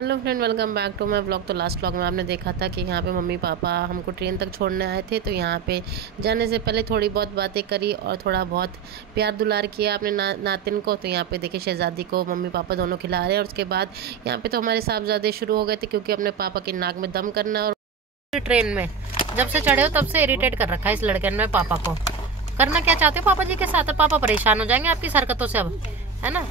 Hello friend, welcome back to my vlog. तो last vlog में आपने देखा था कि यहाँ पे मम्मी पापा हमको ट्रेन तक छोड़ने आए थे। तो यहाँ पे जाने से पहले थोड़ी बहुत बातें करी और थोड़ा बहुत प्यार दुलार किया अपने नातिन को। तो यहाँ पे देखिए शहजादी को मम्मी पापा दोनों खिला रहे हैं। और उसके बाद यहाँ पे तो हमारे साहबजादे शुरू हो गए थे, क्योंकि अपने पापा की नाक में दम करना। और ट्रेन में जब से चढ़े हो तब से इरिटेट कर रखा है इस लड़के ने पापा को। करना क्या चाहते हो पापा जी के साथ? पापा परेशान हो जाएंगे आपकी हरकतों से अब, है ना।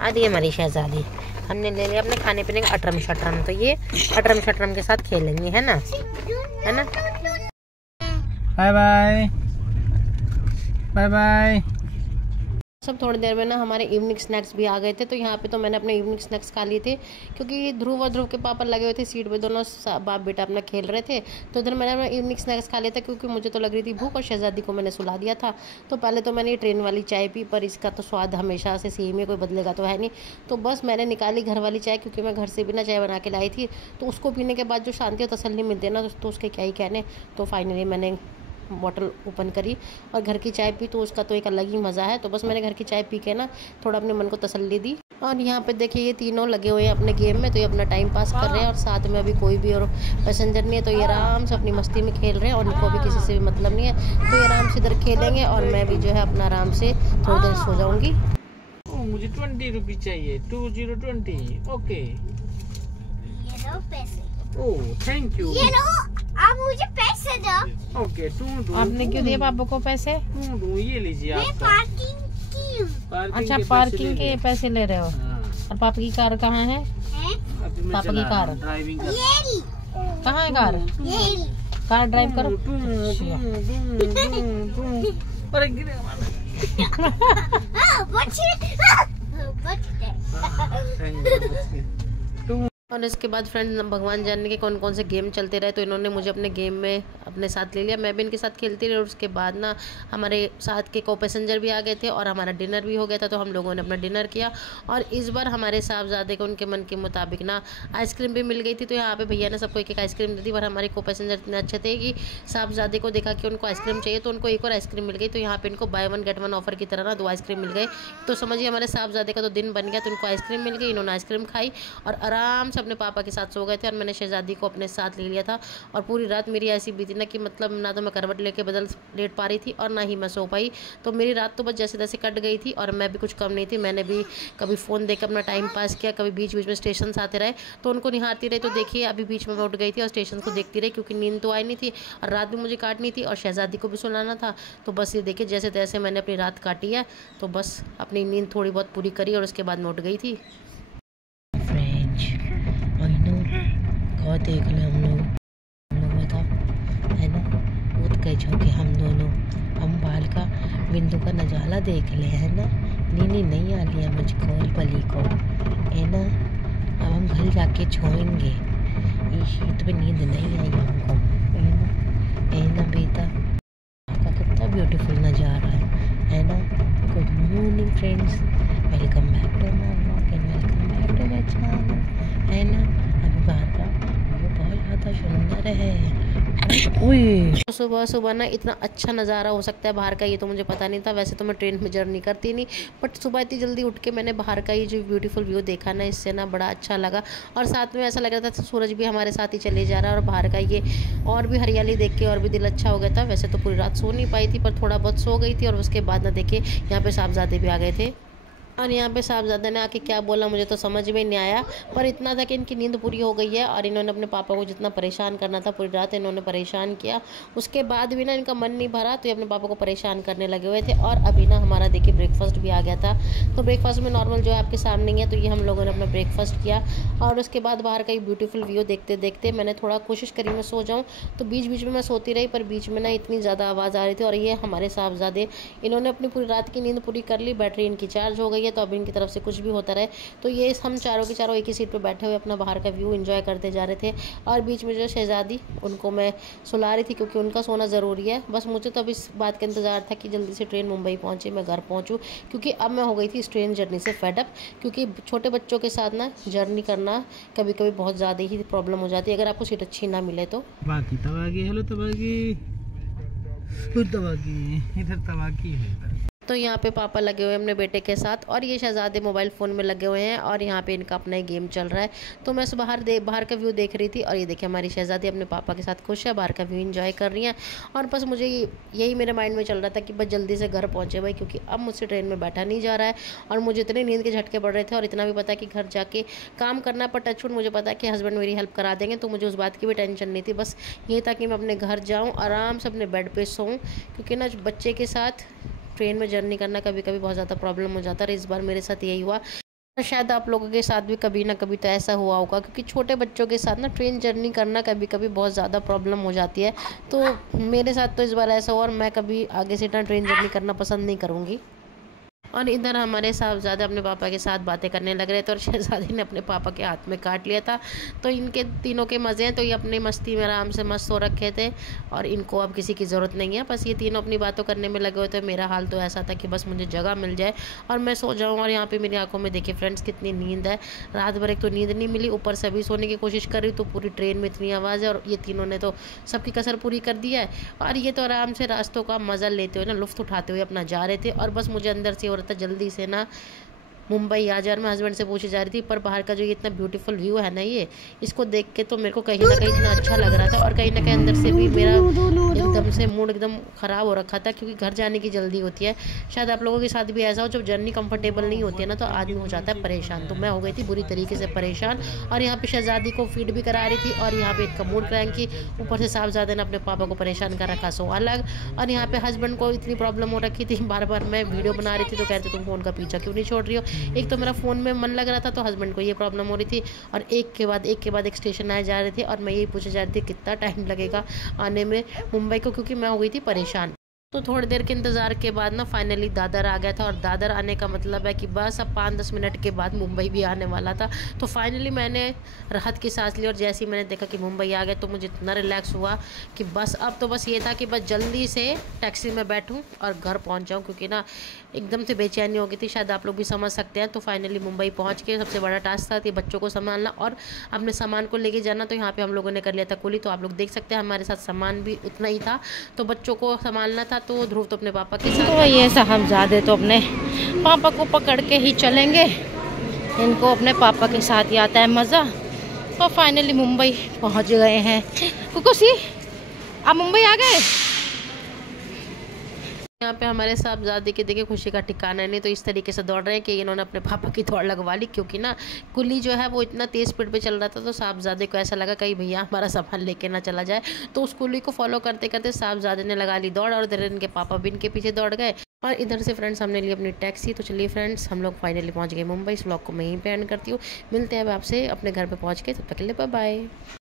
आदि हमारी शहजादी, हमने ले लिया अपने खाने पीने का अटरम शटरम। तो ये अटरम शटरम के साथ खेलेंगे, है ना, है ना। Bye bye bye bye. सब थोड़ी देर में ना हमारे इवनिंग स्नैक्स भी आ गए थे। तो यहाँ पे तो मैंने अपने इवनिंग स्नैक्स खा लिए थे, क्योंकि ध्रुव और ध्रुव के पापा लगे हुए थे सीट पे, दोनों बाप बेटा अपना खेल रहे थे। तो इधर मैंने अपना इवनिंग स्नैक्स खा लिया था, क्योंकि मुझे तो लग रही थी भूख और शहजादी को मैंने सुला दिया था। तो पहले तो मैंने ट्रेन वाली चाय पी, पर इसका तो स्वाद हमेशा से सेम है, कोई बदलेगा तो है नहीं। तो बस मैंने निकाली घर वाली चाय, क्योंकि मैं घर से भी ना चाय बना के लाई थी। तो उसको पीने के बाद जो शांति और तसल्ली मिलती है ना, तो उसके क्या ही कहने। तो फाइनली मैंने बॉटल ओपन करी और घर की चाय पी, तो उसका तो एक अलग ही मज़ा है। तो बस मैंने घर की चाय पी के ना थोड़ा अपने मन को तसल्ली दी। और यहाँ पे देखिए ये तीनों लगे हुए हैं अपने गेम में। तो ये अपना टाइम पास कर रहे हैं और साथ में अभी कोई भी और पैसेंजर नहीं है। तो ये आराम से अपनी मस्ती में खेल रहे हैं और इनको भी किसी से भी मतलब नहीं है। तो ये आराम से इधर खेलेंगे और मैं भी जो है अपना आराम से थोड़ी देर सो जाऊँगी। मुझे 20 रुपये चाहिए, 2020। ओके, ये लो पैसे। Oh thank you. ये लो, आप मुझे पैसे दो। ओके, टू आपने क्यों दिए पापा को पैसे? ये लीजिए मैं आपका। पार्किंग की हूँ। अच्छा, पार्किंग के पैसे ले रहे हो। हाँ। और पापा की कार कहाँ है? अभी मैं पापा की चला कार ड्राइविंग कर ये ली, कहाँ है कार? ये ली। कार ड्राइव करो। अरे गिरे वाला। बच गए। और इसके बाद फ्रेंड्स भगवान जाने के कौन कौन से गेम चलते रहे। तो इन्होंने मुझे अपने गेम में अपने साथ ले लिया, मैं भी इनके साथ खेलती रही। और उसके बाद ना हमारे साथ के को पैसेंजर भी आ गए थे और हमारा डिनर भी हो गया था। तो हम लोगों ने अपना डिनर किया। और इस बार हमारे साहबजादे को उनके मन के मुताबिक ना आइसक्रीम भी मिल गई थी। तो यहाँ पे भैया ने सबको एक एक आइसक्रीम दी थी। पर हमारे को पैसेंजर इतने अच्छे थे कि साहबजादे को देखा कि उनको आइसक्रीम चाहिए, तो उनको एक और आइसक्रीम मिल गई। तो यहाँ पे इनको by one get one offer की तरह ना 2 आइसक्रीम मिल गए। तो समझिए हमारे साहबजादे का तो दिन बन गया। तो उनको आइसक्रीम मिल गई, इन्होंने आइसक्रीम खाई और आराम से अपने पापा के साथ सो गए थे। और मैंने शहजादी को अपने साथ ले लिया था। और पूरी रात मेरी ऐसी बीती ना कि मतलब ना तो मैं करवट लेके बदल लेट पा रही थी और ना ही मैं सो पाई। तो मेरी रात तो बस जैसे तैसे कट गई थी। और मैं भी कुछ कम नहीं थी, मैंने भी कभी फ़ोन देकर अपना टाइम पास किया, कभी बीच बीच में स्टेशन आते रहे तो उनको निहारती रही। तो देखिए अभी बीच में मैं उठ गई थी और स्टेशन को देखती रही, क्योंकि नींद तो आई नहीं थी और रात भी मुझे काटनी थी और शहजादी को भी सुलाना था। तो बस ये देखिए जैसे तैसे मैंने अपनी रात काटी है। तो बस अपनी नींद थोड़ी बहुत पूरी करी और उसके बाद मैं उठ गई थी। देख लो हम लोग था, है ना, कूद गए झोंके हम दोनों। हम बाल का बिंदु का नज़ारा देख ले, है ना। नींद नहीं आ लिया मुझको और पली को, है ना। अब हम घर जाके छोएंगे, इस शीत में नींद नहीं आई हमको, है ना बेटा। का कितना ब्यूटीफुल नज़ारा है ना। Good morning friends, welcome back to my vlog and welcome back to my channel, है ना। अभी बाहर का बहुत सुंदर है। सुबह सुबह ना इतना अच्छा नज़ारा हो सकता है बाहर का, ये तो मुझे पता नहीं था। वैसे तो मैं ट्रेन में जर्नी करती नहीं, बट सुबह इतनी जल्दी उठ के मैंने बाहर का ये जो ब्यूटीफुल व्यू देखा ना, इससे ना बड़ा अच्छा लगा। और साथ में ऐसा लग रहा था सूरज भी हमारे साथ ही चले जा रहा है और बाहर का ये और भी हरियाली देख के और भी दिल अच्छा हो गया था। वैसे तो पूरी रात सो नहीं पाई थी, पर थोड़ा बहुत सो गई थी। और उसके बाद ना देखिए यहाँ पे साहबजादे भी आ गए थे। और यहाँ पे साहबजादा ने आके क्या बोला मुझे तो समझ में नहीं आया, पर इतना था कि इनकी नींद पूरी हो गई है। और इन्होंने अपने पापा को जितना परेशान करना था पूरी रात इन्होंने परेशान किया। उसके बाद भी ना इनका मन नहीं भरा, तो ये अपने पापा को परेशान करने लगे हुए थे। और अभी ना हमारा देखिए ब्रेकफास्ट भी आ गया था। तो ब्रेकफास्ट में नॉर्मल जो है आपके सामने ही है। तो ये हम लोगों ने अपना ब्रेकफास्ट किया और उसके बाद बाहर का एक ब्यूटीफुल व्यू देखते देखते मैंने थोड़ा कोशिश करी मैं सो जाऊँ। तो बीच बीच में मैं सोती रही, पर बीच में ना इतनी ज़्यादा आवाज़ आ रही थी। और ये हमारे साहबजादे इन्होंने अपनी पूरी रात की नींद पूरी कर ली, बैटरी इनकी चार्ज हो गई है। तो अब इनकी तरफ से कुछ भी होता रहे। तो ये हम चारों के चारों एक ही सीट पे बैठे हुए अपना बाहर का व्यू एंजॉय करते जा रहे थे। और बीच में जो शहजादी उनको मैं सुला रही थी, क्योंकि उनका सोना ज़रूरी है। बस मुझे तो अब इस बात का इंतज़ार था कि जल्दी से ट्रेन मुंबई पहुंचे, मैं घर पहुंचूं, क्योंकि अब मैं हो गई थी इस ट्रेन जर्नी से फेडअप। क्योंकि छोटे बच्चों के साथ ना जर्नी करना कभी कभी बहुत ज़्यादा ही प्रॉब्लम हो जाती है अगर आपको सीट अच्छी ना मिले तो। बाकी तबागी, हेलो तबागी, इधर तबागी है। तो यहाँ पे पापा लगे हुए हैं अपने बेटे के साथ और ये शहजादे मोबाइल फ़ोन में लगे हुए हैं और यहाँ पे इनका अपना ही गेम चल रहा है। तो मैं बाहर का व्यू देख रही थी और ये देखिए हमारी शहजादी अपने पापा के साथ खुश है, बाहर का व्यू एंजॉय कर रही हैं। और बस मुझे यही मेरे माइंड में चल रहा था कि बस जल्दी से घर पहुँचे भाई, क्योंकि अब मुझसे ट्रेन में बैठा नहीं जा रहा है और मुझे इतने नींद के झटके पड़ रहे थे और इतना भी पता है कि घर जाके काम करना, पर टचवुड मुझे पता है कि हस्बैंड मेरी हेल्प करा देंगे, तो मुझे उस बात की भी टेंशन नहीं थी। बस ये था कि मैं अपने घर जाऊँ, आराम से अपने बेड पर सोऊँ, क्योंकि ना बच्चे के साथ ट्रेन में जर्नी करना कभी कभी बहुत ज़्यादा प्रॉब्लम हो जाता है। इस बार मेरे साथ यही हुआ, शायद आप लोगों के साथ भी कभी ना कभी तो ऐसा हुआ होगा, क्योंकि छोटे बच्चों के साथ ना ट्रेन जर्नी करना कभी कभी बहुत ज़्यादा प्रॉब्लम हो जाती है। तो मेरे साथ तो इस बार ऐसा हुआ और मैं कभी आगे से इतना ट्रेन जर्नी करना पसंद नहीं करूँगी। और इधर हमारे साहबजादे अपने पापा के साथ बातें करने लग रहे थे और शहजादी ने अपने पापा के हाथ में काट लिया था। तो इनके तीनों के मज़े हैं, तो ये अपनी मस्ती में आराम से मस्त हो रखे थे और इनको अब किसी की ज़रूरत नहीं है। बस ये तीनों अपनी बातों करने में लगे हुए थे। मेरा हाल तो ऐसा था कि बस मुझे जगह मिल जाए और मैं सो जाऊँ। और यहाँ पर मेरी आँखों में देखिए फ्रेंड्स कितनी नींद है। रात भर एक तो नींद नहीं मिली, ऊपर से अभी सोने की कोशिश कर रही, तो पूरी ट्रेन में इतनी आवाज़ है और ये तीनों ने तो सबकी कसर पूरी कर दी है। और ये तो आराम से रास्तों का मज़ा लेते हुए ना, लुफ्त उठाते हुए अपना जा रहे थे। और बस मुझे अंदर से हो रहा था जल्दी से ना मुंबई आ जा। मैं हस्बैंड से पूछे जा रही थी, पर बाहर का जो ये इतना ब्यूटीफुल व्यू है ना, ये इसको देख के तो मेरे को कहीं ना कहीं इतना अच्छा लग रहा था और कहीं ना कहीं अंदर से भी मेरा एकदम से मूड एकदम ख़राब हो रखा था, क्योंकि घर जाने की जल्दी होती है। शायद आप लोगों के साथ भी ऐसा हो, जब जर्नी कंफर्टेबल नहीं होती है ना तो आदमी हो जाता है परेशान। तो मैं हो गई थी बुरी तरीके से परेशान और यहाँ पे शहजादी को फीड भी करा रही थी और यहाँ पे इनका मूड क्रैंकी, ऊपर से साहबजादे ने अपने पापा को परेशान कर रखा सो अलग। और यहाँ पे हस्बैंड को इतनी प्रॉब्लम हो रखी थी, बार बार मैं वीडियो बना रही थी तो कहते तुम फ़ोन का पीछा क्यों नहीं छोड़ रही हो। एक तो मेरा फ़ोन में मन लग रहा था, तो हस्बैंड को ये प्रॉब्लम हो रही थी और एक के बाद एक स्टेशन आए जा रहे थे और मैं यही पूछे जा रही थी कितना टाइम लगेगा आने में मुंबई को, क्योंकि मैं हो गई थी परेशान। तो थोड़ी देर के इंतज़ार के बाद ना फाइनली दादर आ गया था और दादर आने का मतलब है कि बस अब 5-10 मिनट के बाद मुंबई भी आने वाला था। तो फाइनली मैंने राहत की सांस ली और जैसे ही मैंने देखा कि मुंबई आ गया तो मुझे इतना रिलैक्स हुआ कि बस अब तो बस ये था कि बस जल्दी से टैक्सी में बैठूँ और घर पहुँच जाऊँ, क्योंकि ना एकदम से बेचैनी हो गई थी, शायद आप लोग भी समझ सकते हैं। तो फाइनली मुंबई पहुँच के सबसे बड़ा टास्क था कि बच्चों को संभालना और अपने सामान को लेके जाना। तो यहाँ पे हम लोगों ने कर लिया था कुली, तो आप लोग देख सकते हैं हमारे साथ सामान भी उतना ही था। तो बच्चों को संभालना था, तो ध्रुव तो अपने पापा के साथ, तो ये साहबजादे तो अपने पापा को पकड़ के ही चलेंगे, इनको अपने पापा के साथ ही आता है मज़ा। तो फाइनली मुंबई पहुंच गए हैं। कुकुसी आप मुंबई आ गए। यहाँ पे हमारे साहबजादे के देखिए खुशी का ठिकाना नहीं, तो इस तरीके से दौड़ रहे हैं कि इन्होंने अपने पापा की दौड़ लगवा ली, क्योंकि ना कुली जो है वो इतना तेज़ स्पीड पे चल रहा था। तो साहबजादे को ऐसा लगा कहीं भैया हमारा सामान लेके ना चला जाए। तो उस कुली को फॉलो करते करते साहबजादे ने लगा ली दौड़ और इधर इनके पापा भी इनके पीछे दौड़ गए। और इधर से फ्रेंड्स हमने ली अपनी टैक्सी। तो चलिए फ्रेंड्स हम लोग फाइनली पहुँच गए मुंबई। इस व्लॉग को मैं यहीं पे एंड करती हूँ। मिलते हैं अब आपसे अपने घर पर पहुँच के, तब तक के लिए बाय बाय।